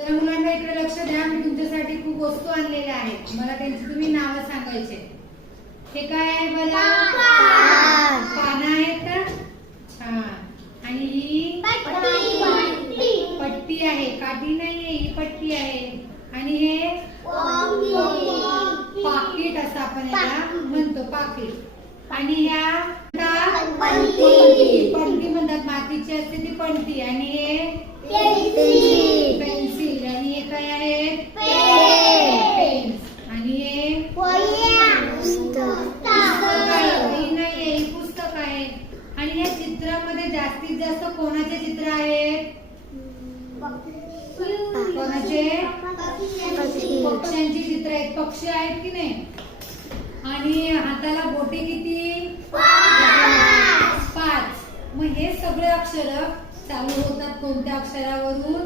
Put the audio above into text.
तर मुलांना इकडे लक्ष द्या. मी तुमच्यासाठी खूप वस्तू आणलेल्या आहेत. मला त्यांची तुम्ही नावं सांगायचे. हे काय आहे बघा? पानं आहेत का? छान. आणि ही पट्टी आहे. काठी नाहीये, ही पट्टी आहे. आणि हे पाकिट असं आपण याला म्हणतो, पाकिट. आणि ह्या पणती म्हणतात, मातीची असते ती पणती. आणि हे पेन्सिल. आणि हे काय आहे? पेन्स. आणि हे पुस्तक नाहीये, ही पुस्तक आहे. आणि या चित्रामध्ये जास्तीत जास्त कोणाचे चित्र आहेत? कोणाचे? पक्ष्यांची चित्र आहेत. पक्षी आहेत की नाही? आणि हाताला बोटे किती? 5. मग हे सगळे अक्षर चालू होतात कोणत्या अक्षरावरून?